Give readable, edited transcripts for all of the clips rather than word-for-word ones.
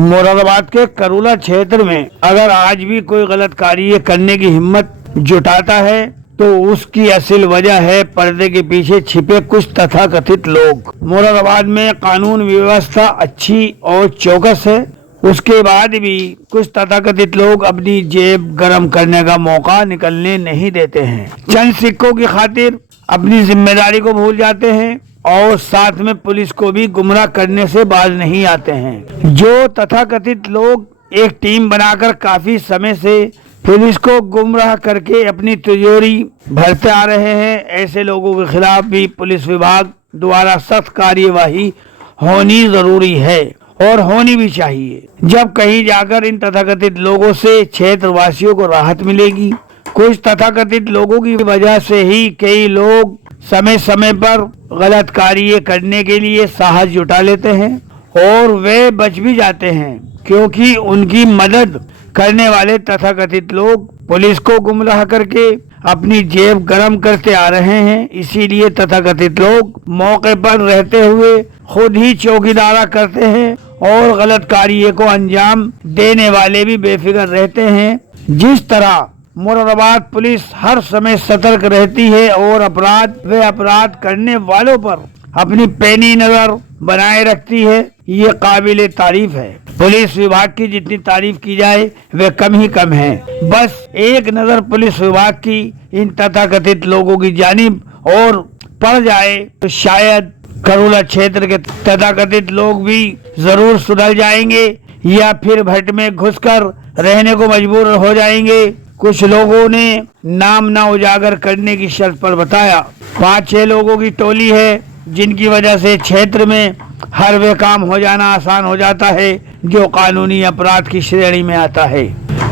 मुरादाबाद के करूला क्षेत्र में अगर आज भी कोई गलत कार्य करने की हिम्मत जुटाता है तो उसकी असल वजह है पर्दे के पीछे छिपे कुछ तथाकथित लोग। मुरादाबाद में कानून व्यवस्था अच्छी और चौकस है, उसके बाद भी कुछ तथाकथित लोग अपनी जेब गरम करने का मौका निकलने नहीं देते हैं। चंद सिक्कों की खातिर अपनी जिम्मेदारी को भूल जाते हैं और साथ में पुलिस को भी गुमराह करने से बाज नहीं आते हैं। जो तथाकथित लोग एक टीम बनाकर काफी समय से पुलिस को गुमराह करके अपनी तिजोरी भरते आ रहे हैं, ऐसे लोगों के खिलाफ भी पुलिस विभाग द्वारा सख्त कार्यवाही होनी जरूरी है और होनी भी चाहिए। जब कहीं जाकर इन तथाकथित लोगों से क्षेत्रवासियों को राहत मिलेगी। कुछ तथाकथित लोगों की वजह से ही कई लोग समय समय पर गलत कार्य करने के लिए साहस जुटा लेते हैं और वे बच भी जाते हैं, क्योंकि उनकी मदद करने वाले तथाकथित लोग पुलिस को गुमराह करके अपनी जेब गरम करते आ रहे हैं। इसीलिए तथाकथित लोग मौके पर रहते हुए खुद ही चौकीदारा करते हैं और गलत कार्य को अंजाम देने वाले भी बेफिक्र रहते हैं। जिस तरह मुरादाबाद पुलिस हर समय सतर्क रहती है और अपराध करने वालों पर अपनी पैनी नजर बनाए रखती है, ये काबिले तारीफ है। पुलिस विभाग की जितनी तारीफ की जाए वे कम ही कम है। बस एक नजर पुलिस विभाग की इन तथाकथित लोगों की जानिब और पड़ जाए तो शायद करूला क्षेत्र के तथाकथित लोग भी जरूर सुधर जाएंगे या फिर भट्ट में घुसकर रहने को मजबूर हो जाएंगे। कुछ लोगों ने नाम ना उजागर करने की शर्त पर बताया 5-6 लोगों की टोली है, जिनकी वजह से क्षेत्र में हर वे काम हो जाना आसान हो जाता है जो कानूनी अपराध की श्रेणी में आता है।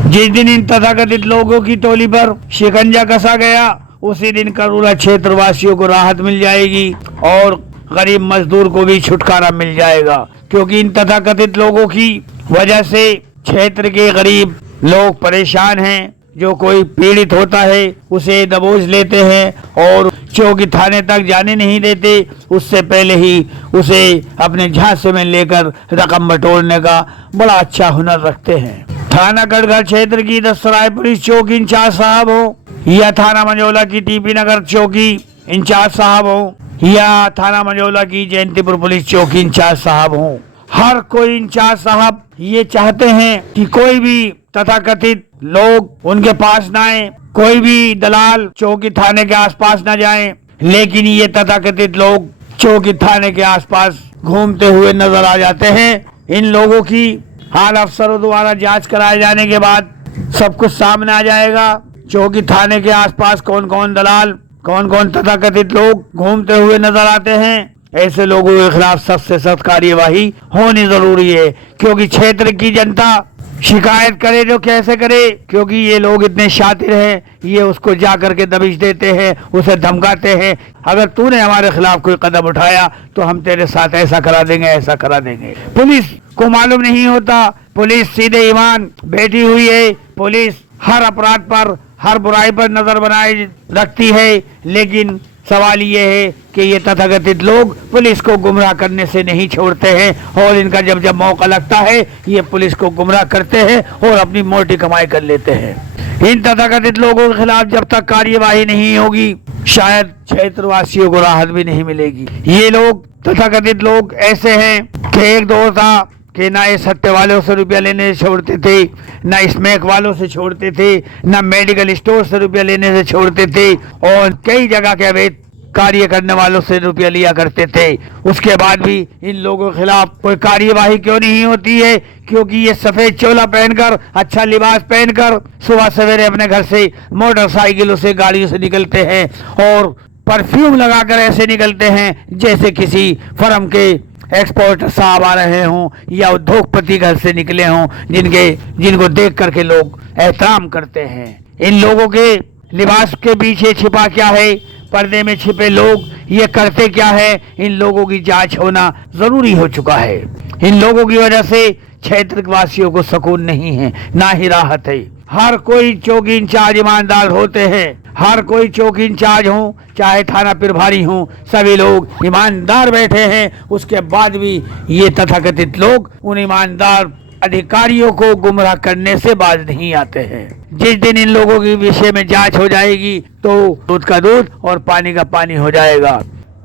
जिस दिन इन तथाकथित लोगों की टोली पर शिकंजा कसा गया, उसी दिन करूला क्षेत्र वासियों को राहत मिल जाएगी और गरीब मजदूर को भी छुटकारा मिल जाएगा, क्योंकि इन तथाकथित लोगों की वजह से क्षेत्र के गरीब लोग परेशान हैं। जो कोई पीड़ित होता है उसे दबोच लेते हैं और चौकी थाने तक जाने नहीं देते, उससे पहले ही उसे अपने झांसे में लेकर रकम बटोरने का बड़ा अच्छा हुनर रखते हैं। थाना गढ़घर क्षेत्र की दसराय पुलिस चौकी इंचार्ज साहब हो या थाना मंझौला की टीपी नगर चौकी इंचार्ज साहब हो या थाना मंझौला की जयंतीपुर पुलिस चौकी इंचार्ज साहब हो, हर कोई इंचार्ज साहब ये चाहते हैं कि कोई भी तथाकथित लोग उनके पास ना आए, कोई भी दलाल चौकी थाने के आसपास ना जाएं। लेकिन ये तथाकथित लोग चौकी थाने के आसपास घूमते हुए नजर आ जाते हैं। इन लोगों की हाल अफसरों द्वारा जांच कराए जाने के बाद सब कुछ सामने आ जाएगा। चौकी थाने के आसपास कौन कौन दलाल, कौन कौन तथाकथित लोग घूमते हुए नजर आते हैं। ऐसे लोगों के खिलाफ सख्त से सख्त कार्यवाही होनी जरूरी है, क्योंकि क्षेत्र की जनता शिकायत करे तो कैसे करे, क्योंकि ये लोग इतने शातिर हैं, ये उसको जा करके दबिश देते हैं, उसे धमकाते हैं, अगर तूने हमारे खिलाफ कोई कदम उठाया तो हम तेरे साथ ऐसा करा देंगे, ऐसा करा देंगे। पुलिस को मालूम नहीं होता, पुलिस सीधे ईमान बैठी हुई है, पुलिस हर अपराध पर, हर बुराई पर नजर बनाए रखती है। लेकिन सवाल ये है कि ये तथाकथित लोग पुलिस को गुमराह करने से नहीं छोड़ते हैं और इनका जब जब मौका लगता है ये पुलिस को गुमराह करते हैं और अपनी मोटी कमाई कर लेते हैं। इन तथाकथित लोगों के खिलाफ जब तक कार्यवाही नहीं होगी शायद क्षेत्रवासियों को राहत भी नहीं मिलेगी। ये लोग तथाकथित लोग ऐसे हैं कि एक दौर था कि ना ये सट्टे वालों से रुपया लेने से छोड़ते थे, ना स्मैक वालों से छोड़ते थे, ना मेडिकल स्टोर से रुपया लेने से छोड़ते थे और कई जगह के अवैध कार्य करने वालों से रुपया लिया करते थे। उसके बाद भी इन लोगों के खिलाफ कोई कार्यवाही क्यों नहीं होती है? क्योंकि ये सफेद चोला पहनकर, अच्छा लिबास पहनकर सुबह सवेरे अपने घर से मोटरसाइकिलों से, गाड़ियों से निकलते हैं और परफ्यूम लगाकर ऐसे निकलते हैं जैसे किसी फर्म के एक्सपोर्टर साहब आ रहे हों या उद्योगपति घर से निकले हों, जिनको देख करके लोग एहतराम करते हैं। इन लोगों के लिबास के पीछे छिपा क्या है, पर्दे में छिपे लोग ये करते क्या है, इन लोगों की जांच होना जरूरी हो चुका है। इन लोगों की वजह से क्षेत्र वासियों को सुकून नहीं है, ना ही राहत है। हर कोई चौकी इंचार्ज ईमानदार होते हैं, हर कोई चौकी इंचार्ज हो चाहे थाना प्रभारी हो, सभी लोग ईमानदार बैठे हैं। उसके बाद भी ये तथाकथित लोग उन ईमानदार अधिकारियों को गुमराह करने से बाज नहीं आते हैं। जिस दिन इन लोगों के विषय में जांच हो जाएगी तो दूध का दूध और पानी का पानी हो जाएगा।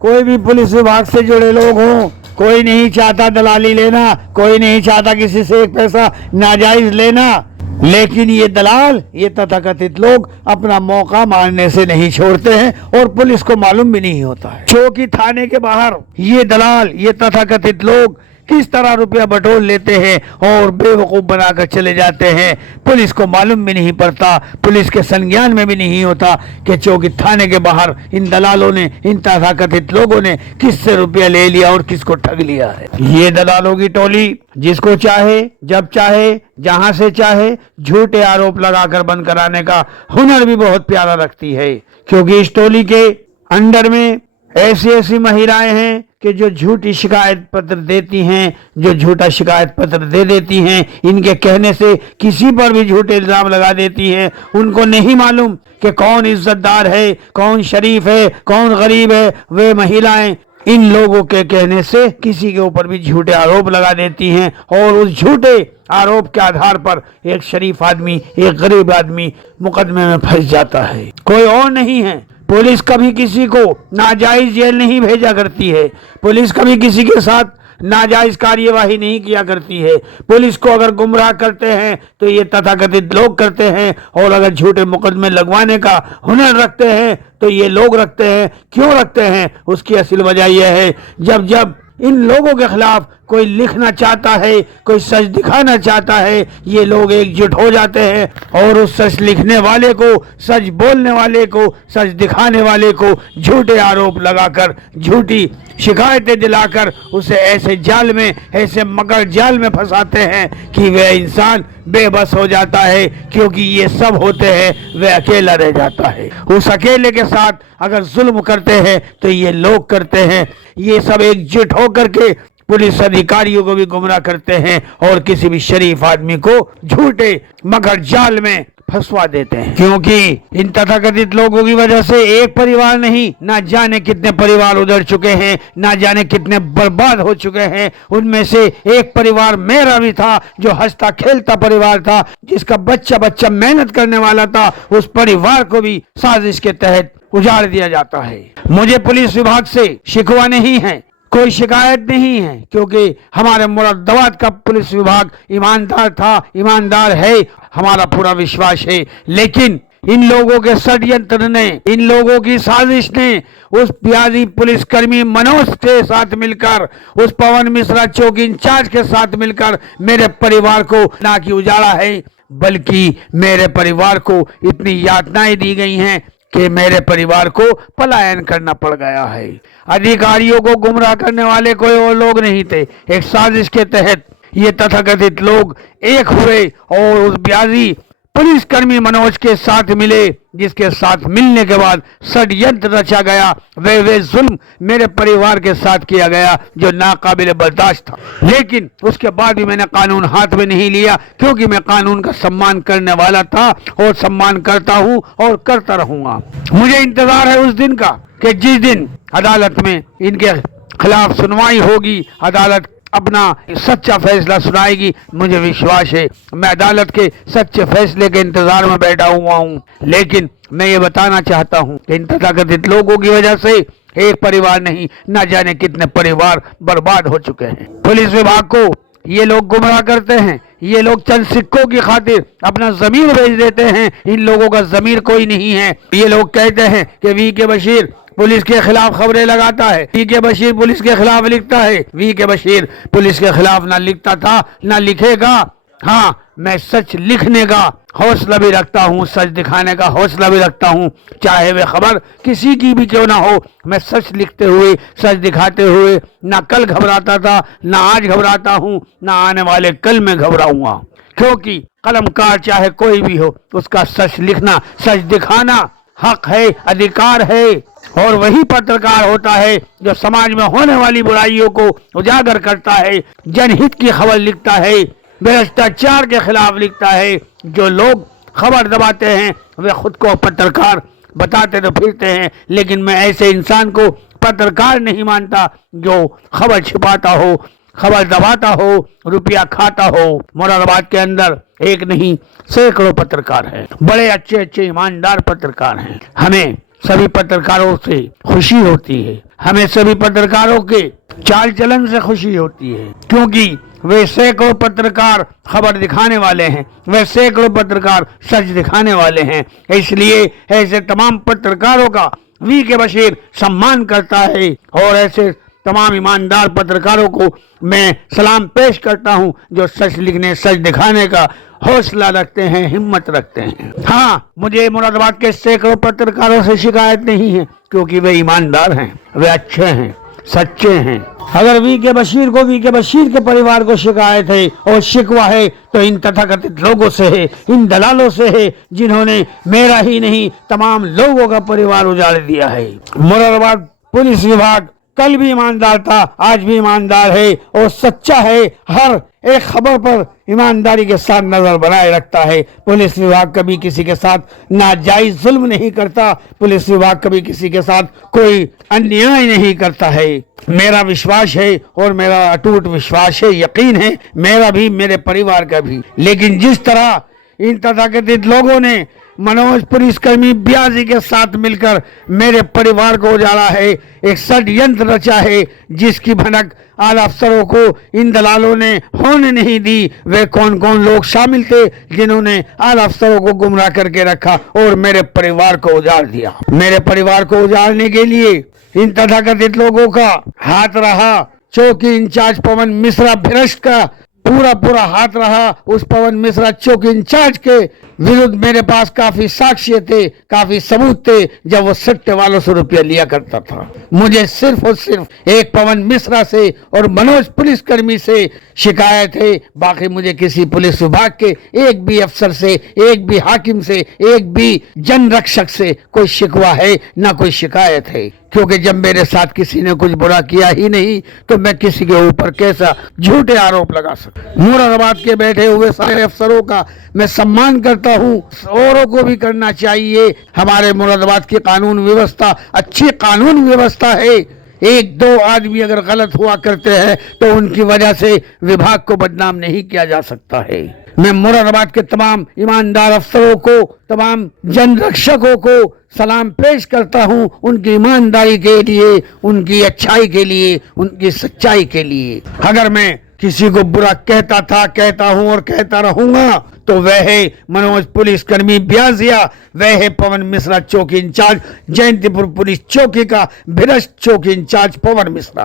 कोई भी पुलिस विभाग से जुड़े लोग हों, कोई नहीं चाहता दलाली लेना, कोई नहीं चाहता किसी से एक पैसा नाजायज लेना, लेकिन ये दलाल, ये तथाकथित लोग अपना मौका मारने से नहीं छोड़ते हैं और पुलिस को मालूम भी नहीं होता है। चौकी थाने के बाहर ये दलाल, ये तथाकथित लोग किस तरह रुपया बटोर लेते हैं और बेवकूफ बनाकर चले जाते हैं। पुलिस को मालूम भी नहीं पड़ता, पुलिस के संज्ञान में भी नहीं होता कि चौकी थाने के बाहर इन दलालों ने, इन तथाकथित लोगों ने किससे रुपया ले लिया और किसको ठग लिया है। ये दलालों की टोली जिसको चाहे, जब चाहे, जहां से चाहे झूठे आरोप लगाकर बंद कराने का हुनर भी बहुत प्यारा रखती है, क्योंकि इस टोली के अंडर में ऐसी ऐसी महिलाएं हैं कि जो झूठी शिकायत पत्र देती हैं, जो झूठा शिकायत पत्र दे देती हैं, इनके कहने से किसी पर भी झूठे इल्जाम लगा देती हैं। उनको नहीं मालूम कि कौन इज्जतदार है, कौन शरीफ है, कौन गरीब है। वे महिलाएं इन लोगों के कहने से किसी के ऊपर भी झूठे आरोप लगा देती हैं और उस झूठे आरोप के आधार पर एक शरीफ आदमी, एक गरीब आदमी मुकदमे में फंस जाता है। कोई और नहीं है। पुलिस कभी किसी को नाजायज जेल नहीं भेजा करती है, पुलिस कभी किसी के साथ नाजायज कार्यवाही नहीं किया करती है। पुलिस को अगर गुमराह करते हैं तो ये तथाकथित लोग करते हैं, और अगर झूठे मुकदमे लगवाने का हुनर रखते हैं तो ये लोग रखते हैं। क्यों रखते हैं? उसकी असल वजह यह है, जब जब इन लोगों के खिलाफ कोई लिखना चाहता है, कोई सच दिखाना चाहता है, ये लोग एकजुट हो जाते हैं और उस सच लिखने वाले को, सच बोलने वाले को, सच दिखाने वाले को झूठे आरोप लगाकर, झूठी शिकायतें दिलाकर उसे ऐसे जाल में, ऐसे मकर जाल में फंसाते हैं कि वह इंसान बेबस हो जाता है। क्योंकि ये सब होते हैं, वह अकेला रह जाता है। उस अकेले के साथ अगर जुल्म करते हैं तो ये लोग करते हैं। ये सब एकजुट होकर के पुलिस अधिकारियों को भी गुमराह करते हैं और किसी भी शरीफ आदमी को झूठे मगर जाल में फंसवा देते हैं। क्योंकि इन तथाकथित लोगों की वजह से एक परिवार नहीं, ना जाने कितने परिवार उधर चुके हैं, ना जाने कितने बर्बाद हो चुके हैं। उनमें से एक परिवार मेरा भी था, जो हंसता खेलता परिवार था, जिसका बच्चा बच्चा मेहनत करने वाला था। उस परिवार को भी साजिश के तहत उजाड़ दिया जाता है। मुझे पुलिस विभाग से शिकवा नहीं है, कोई शिकायत नहीं है, क्योंकि हमारे मुरादाबाद का पुलिस विभाग ईमानदार था, ईमानदार है, हमारा पूरा विश्वास है। लेकिन इन लोगों के षड्यंत्र ने, इन लोगों की साजिश ने उस प्याजी पुलिसकर्मी मनोज के साथ मिलकर, उस पवन मिश्रा चौकी इंचार्ज के साथ मिलकर मेरे परिवार को ना कि उजाड़ा है, बल्कि मेरे परिवार को इतनी यातनाएं दी गई हैं कि मेरे परिवार को पलायन करना पड़ गया है। अधिकारियों को गुमराह करने वाले कोई और लोग नहीं थे। एक साजिश के तहत ये तथाकथित लोग एक हुए और उस ब्याजी पुलिसकर्मी मनोज के साथ मिले, जिसके साथ मिलने के बाद षड्यंत्र रचा गया। वे जुल्म मेरे परिवार के साथ किया गया जो नाकाबिल बर्दाश्त था। लेकिन उसके बाद भी मैंने कानून हाथ में नहीं लिया, क्योंकि मैं कानून का सम्मान करने वाला था और सम्मान करता हूं और करता रहूंगा। मुझे इंतजार है उस दिन का कि जिस दिन अदालत में इनके खिलाफ सुनवाई होगी, अदालत अपना सच्चा फैसला सुनाएगी। मुझे विश्वास है, मैं अदालत के सच्चे फैसले के इंतजार में बैठा हुआ हूँ। लेकिन मैं ये बताना चाहता हूँ कि इन तथाकथित लोगों की वजह से एक परिवार नहीं, ना जाने कितने परिवार बर्बाद हो चुके हैं। पुलिस विभाग को ये लोग गुमराह करते हैं, ये लोग चंद सिक्कों की खातिर अपना जमीर बेच देते हैं। इन लोगों का जमीर कोई नहीं है। ये लोग कहते हैं कि वी के बशीर पुलिस के खिलाफ खबरें लगाता है, वी के बशीर पुलिस के खिलाफ लिखता है। वी के बशीर पुलिस के खिलाफ ना लिखता था, ना लिखेगा। हाँ, मैं सच लिखने का हौसला भी रखता हूँ, सच दिखाने का हौसला भी रखता हूँ, चाहे वे खबर किसी की भी क्यों ना हो। मैं सच लिखते हुए, सच दिखाते हुए ना कल घबराता था, ना आज घबराता हूँ, ना आने वाले कल में घबराऊंगा। क्योंकि कलमकार चाहे कोई भी हो, उसका सच लिखना, सच दिखाना हक है, अधिकार है। और वही पत्रकार होता है जो समाज में होने वाली बुराइयों को उजागर करता है, जनहित की खबर लिखता है, भ्रष्टाचार के खिलाफ लिखता है। जो लोग खबर दबाते हैं वे खुद को पत्रकार बताते तो फिरते हैं, लेकिन मैं ऐसे इंसान को पत्रकार नहीं मानता जो खबर छिपाता हो, खबर दबाता हो, रुपया खाता हो। मुरादाबाद के अंदर एक नहीं सैकड़ों पत्रकार हैं, बड़े अच्छे अच्छे ईमानदार पत्रकार हैं। हमें सभी पत्रकारों से खुशी होती है, हमें सभी पत्रकारों के चाल चलन से खुशी होती है, क्योंकि वे सैकड़ों पत्रकार खबर दिखाने वाले हैं, वे सैकड़ों पत्रकार सच दिखाने वाले हैं। इसलिए ऐसे तमाम पत्रकारों का वी के बशीर सम्मान करता है और ऐसे तमाम ईमानदार पत्रकारों को मैं सलाम पेश करता हूं जो सच लिखने, सच दिखाने का हौसला रखते हैं, हिम्मत रखते हैं। हाँ, मुझे मुरादाबाद के सैकड़ों पत्रकारों से शिकायत नहीं है, क्योंकि वे ईमानदार हैं, वे अच्छे हैं, सच्चे हैं। अगर वी के बशीर को, वी के बशीर के परिवार को शिकायत है और शिकवा है तो इन तथाकथित लोगों से है, इन दलालों से है, जिन्होंने मेरा ही नहीं तमाम लोगों का परिवार उजाड़ दिया है। मुरादाबाद पुलिस विभाग कल भी ईमानदार था, आज भी ईमानदार है और सच्चा है। हर एक खबर पर ईमानदारी के साथ नजर बनाए रखता है। पुलिस विभाग कभी किसी के साथ नाजायज जुल्म नहीं करता, पुलिस विभाग कभी किसी के साथ कोई अन्याय नहीं करता है। मेरा विश्वास है और मेरा अटूट विश्वास है, यकीन है, मेरा भी, मेरे परिवार का भी। लेकिन जिस तरह इन तथाकथित लोगों ने मनोज पुलिसकर्मी ब्याजी के साथ मिलकर मेरे परिवार को उजाड़ा है, एक षड्यंत्र रचा है, जिसकी भनक आला अफसरों को इन दलालों ने होने नहीं दी। वे कौन कौन लोग शामिल थे जिन्होंने आला अफसरों को गुमराह करके रखा और मेरे परिवार को उजाड़ दिया। मेरे परिवार को उजाड़ने के लिए इन तथाकथित लोगों का हाथ रहा। चौकी इंचार्ज पवन मिश्रा भ्रष्ट का पूरा हाथ रहा। उस पवन मिश्रा चौकी इंचार्ज के विरुद्ध मेरे पास काफी साक्ष्य थे, काफी सबूत थे, जब वो सट्टे वालों से रुपया लिया करता था। मुझे सिर्फ और सिर्फ एक पवन मिश्रा से और मनोज पुलिसकर्मी से शिकायत है, बाकी मुझे किसी पुलिस विभाग के एक भी अफसर से, एक भी हाकिम से, एक भी जन रक्षक से कोई शिकवा है, ना कोई शिकायत है। क्योंकि जब मेरे साथ किसी ने कुछ बुरा किया ही नहीं तो मैं किसी के ऊपर कैसा झूठे आरोप लगा सकता। मुरादाबाद के बैठे हुए सारे अफसरों का मैं सम्मान करता हूँ, औरों को भी करना चाहिए। हमारे मुरादाबाद की कानून व्यवस्था अच्छी कानून व्यवस्था है। एक दो आदमी अगर गलत हुआ करते हैं तो उनकी वजह से विभाग को बदनाम नहीं किया जा सकता है। मैं मुरादाबाद के तमाम ईमानदार अफसरों को, तमाम जन रक्षकों को सलाम पेश करता हूं, उनकी ईमानदारी के लिए, उनकी अच्छाई के लिए, उनकी सच्चाई के लिए। अगर मैं किसी को बुरा कहता था, कहता हूं और कहता रहूंगा तो वह है मनोज पुलिसकर्मी ब्याजिया, वह है पवन मिश्रा चौकी इंचार्ज, जयंतीपुर पुलिस चौकी का भ्रष्ट चौकी इंचार्ज पवन मिश्रा।